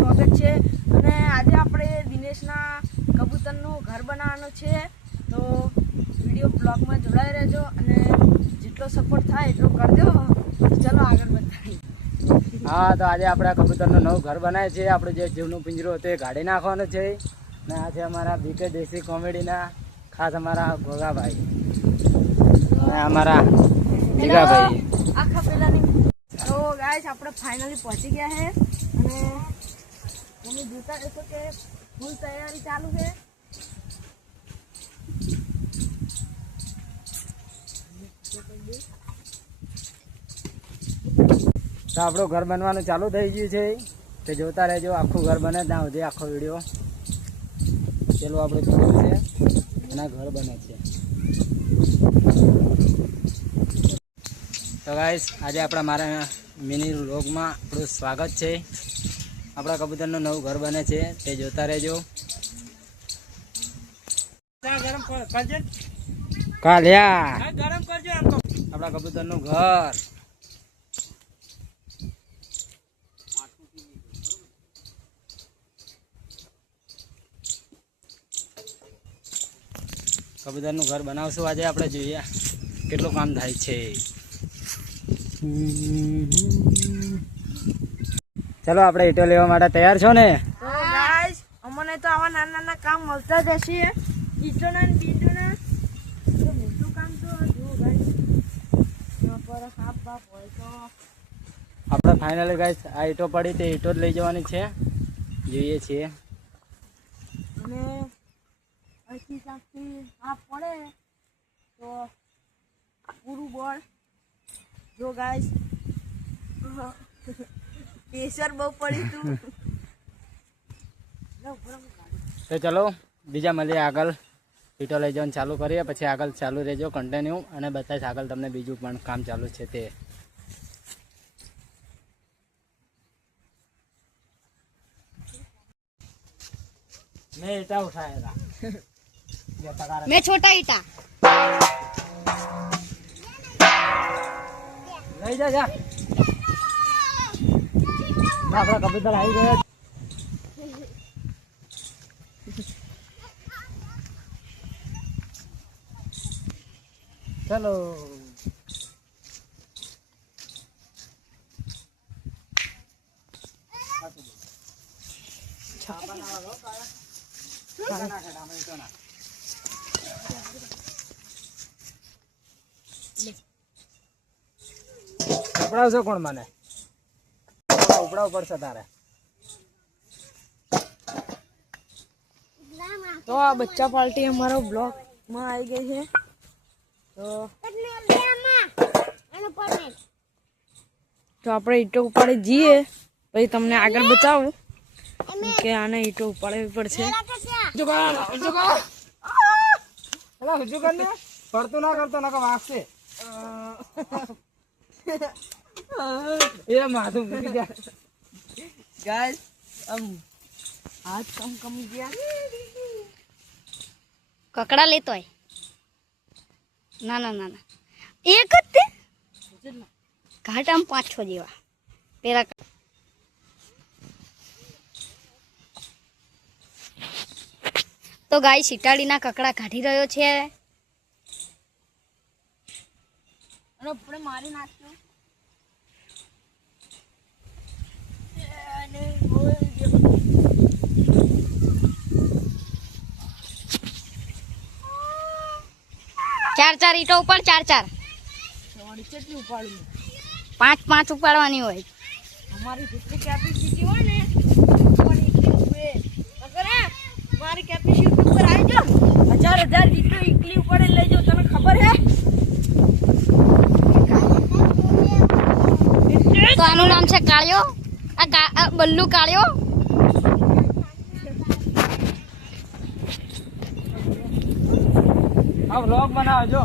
સ્વાગત છે. અને આજે આપણે દિનેશના કબૂતરનું ઘર બનાવવાનું છે. તો વીડિયો બ્લોગમાં જોડાઈ રહેજો અને જેટલો સપોર્ટ થાય એટલો કરજો ચલો આગળ વધારીએ. હા તો આજે આપણે આ કબૂતરનું નવું ઘર બનાવે છે આપણું જે જીવનું પિંજરું હતું એ કાઢી નાખવાનું છે. અને આ છે અમારા બીકે દેશી કોમેડીના ખાસ અમારા ગોગાભાઈ. અને અમારા જીગાભાઈ. આખા પેલાની તો ગાય આપણે ફાઇનલી પહોંચી ગયા છે અને તમે જોતા રહેશો કે ફૂલ તૈયારી ચાલુ છે? તો આપણું ઘર બનવાનું ચાલુ થઈ ગયું છે. તે જોતા રહેજો, આખું ઘર બને ત્યાં સુધી આખો વીડિયો પેલું આપણું જોયું છે. અને ઘર બને છે. તો ગાઈશ આજે આપણા મારા મિની રોગમાં આપણું સ્વાગત છે. આપણા કબૂતરનું નવું ઘર બને છે, તે જોતા રહેજો. કાલ્યા આપણા કબૂતરનું ઘર. કબૂતરનું ઘર બનાવશું આજે આપણે જોઈએ કેટલું કામ થાય છે. ચલો આપણે ઈટો લેવા માટે તૈયાર છો ને? અમને તો આવા નાના નાના કામ મળતા જ હશે. ઈટોના ને બીજોના તો મોટું કામ તો આપણે ફાઇનલી ગાઈસ આ ઈટો પડી તે ઈટો જ લઈ જવાની છે. જોઈએ છીએ. અને અહીંથી પડે તો પૂરું બોલ. જો ગાઈસ કેસર બહુ પડી તું. ચલો બીજા મળીએ આગળ. પીટો લઈ જવાનું ચાલુ કરીએ પછી આગળ ચાલુ રહેજો કન્ટિન્યુ અને બતાવીશ આગળ તમને બીજું પણ કામ ચાલુ છે તે. મેં ઈટા ઉઠાયા છોટા ઈટા. લઈ જા. આપણા કબૂતર આવી ગયા ચલો. ઉપડાવશો કોણ મને? ઉપડાવવું પડશે તારે. તો આ બચ્ચા પાર્ટી અમારો બ્લોગમાં આવી ગઈ છે. તો તો આપણે ઈટો ઉપાડે જઈએ. પછી તમને આગળ બતાવું. કે આને ઈટો ઉપાડવી પડશે. પડતું ના કરતો નકર વાગશે. એ માથું મૂકી દે. ગાઈસ આમ હાથ કમ કમ ગયા. કકડા લેતો હોય. ના ના ના ના. એક જ તે? ઘાટ આમ પાંચ છ જેવા. પેલા તો ગાય સિટાડીના કકડા કાઢી રહ્યો છે. મારી નાખ્યો. ચાર ચાર ઈટો ઉપર ચાર ચાર. પાંચ પાંચ ઉપાડવાની હોય. અમારી જેટલી કેપેસિટી હોય ને મારી કેપેસિટી ઉપર આવી જાઓ હજાર હજાર લીટર એકલી ઉપર લઈ જાઓ તને ખબર હે? તો આનું નામ છે કાળિયો? આ બલ્લુ કાળિયો? હા વ્લોગ બનાવજો.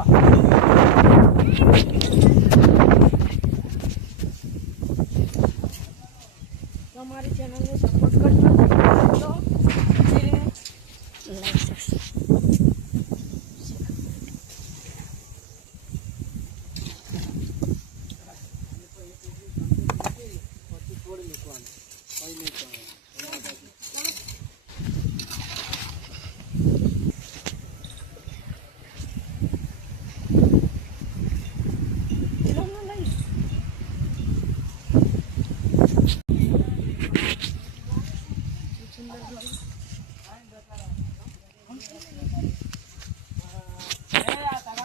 તમારી ચેનલને સપોર્ટ કરજો અને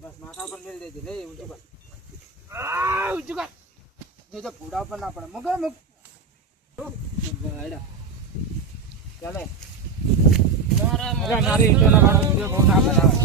બસ માથા પર મેલ દેજે લે ઊંચું કર આ ઊંચું કર જો જો પૂડા પર ના પડે મગર મગ ચાલે અરે મારી ઈંટો ના વિડિયો બહુ ના બનાવે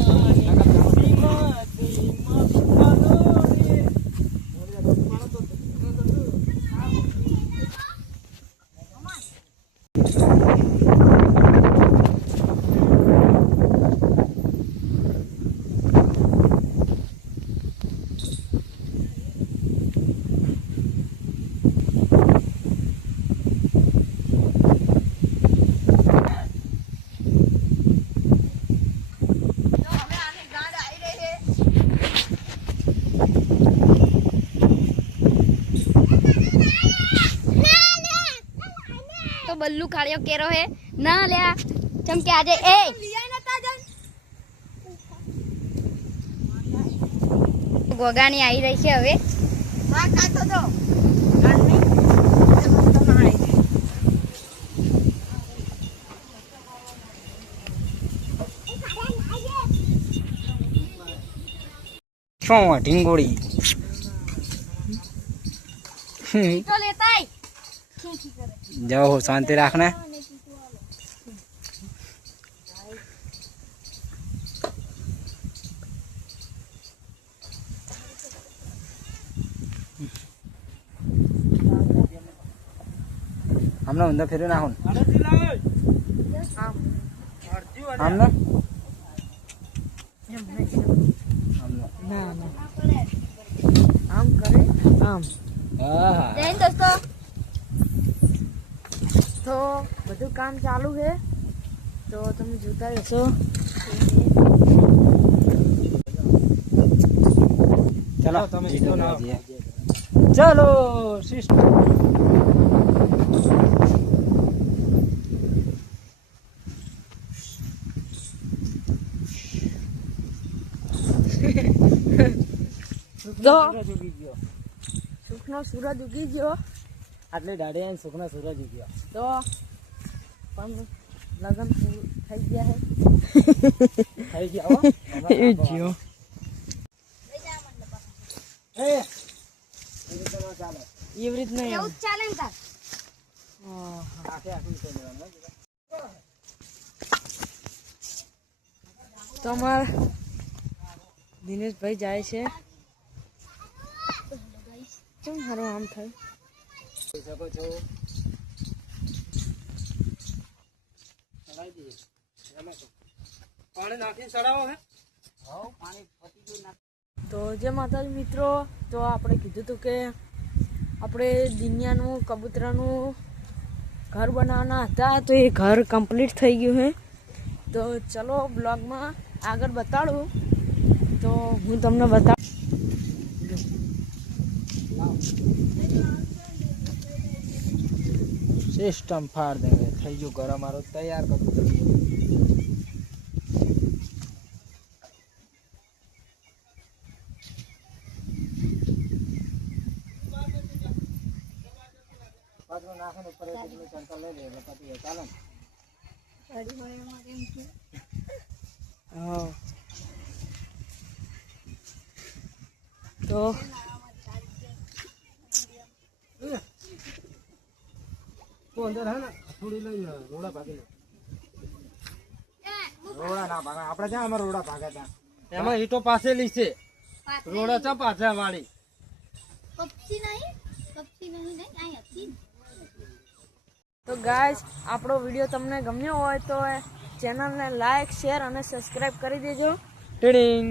બલ્લુ ખાડ્યો કેરો હે? ના લ્યા ચમ કે આજે એ ગોગાની આવી રહી છે હવે. હા ખાતો તો. શું ઢીંગોળી? તો લેતા જાઓ શાંતિ રાખને. હમણાં ઊંધા ફેરવી નાખો ને. આમને. ના ના. આમ કરે આમ. હા હા. દોસ્તો. તો બધું કામ ચાલુ છે. તો તમે જોતા રહેશો. ચલો તમે ચલો સુખનો સૂરજ ઉગી ગયો. આટલી દાઢી અને સુખનો સૂરજ ઉગ્યો. તો પણ લગ્ન થઈ ગયા છે થઈ ગયા હો. એ, ચાલે. એવી રીત નહીં ચાલે ને તાર. હો. તો અમાર દિનેશભાઈ જાય છે. કેમ સારું આમ થાય? શકો છો. ચડાવી દઈએ. પાણી નાખીને ચડાવો હે. હઉ, પાણી પતી ગયું તો જે માતાજી મિત્રો તો આપણે કીધું હતું કે આપણે દુનિયાનું કબૂતરાનું ઘર બનાવવાના હતા તો એ ઘર કમ્પ્લીટ થઈ ગયું છે તો ચલો બ્લોગમાં આગળ બતાડું. તો હું તમને બતાવું સિસ્ટમ ફાડ દેવે થઈ ગયું ઘર અમારું તૈયાર કરું પાછું નાખે ને ઉપર એક એટલું ચંચળ લઈ લે એટલે પતી જાય. ચાલે ને? હા તો તું અંદર હે ને થોડી લઈને રોડા ભાગી રોડા ના ભાગે. આપણે ક્યાં અમારે રોડા ભાગે ત્યાં એમાં ઈટો પાસેલી છે. રોડા ચા પાછા વાળી કપચી નહીં કપચી નહીં નહીં આ હતી. તો ગાઈઝ આપણો વીડિયો તમને ગમ્યો હોય તો ચેનલને લાઈક શેર અને સબસ્ક્રાઈબ કરી દેજો. ટીડિંગ.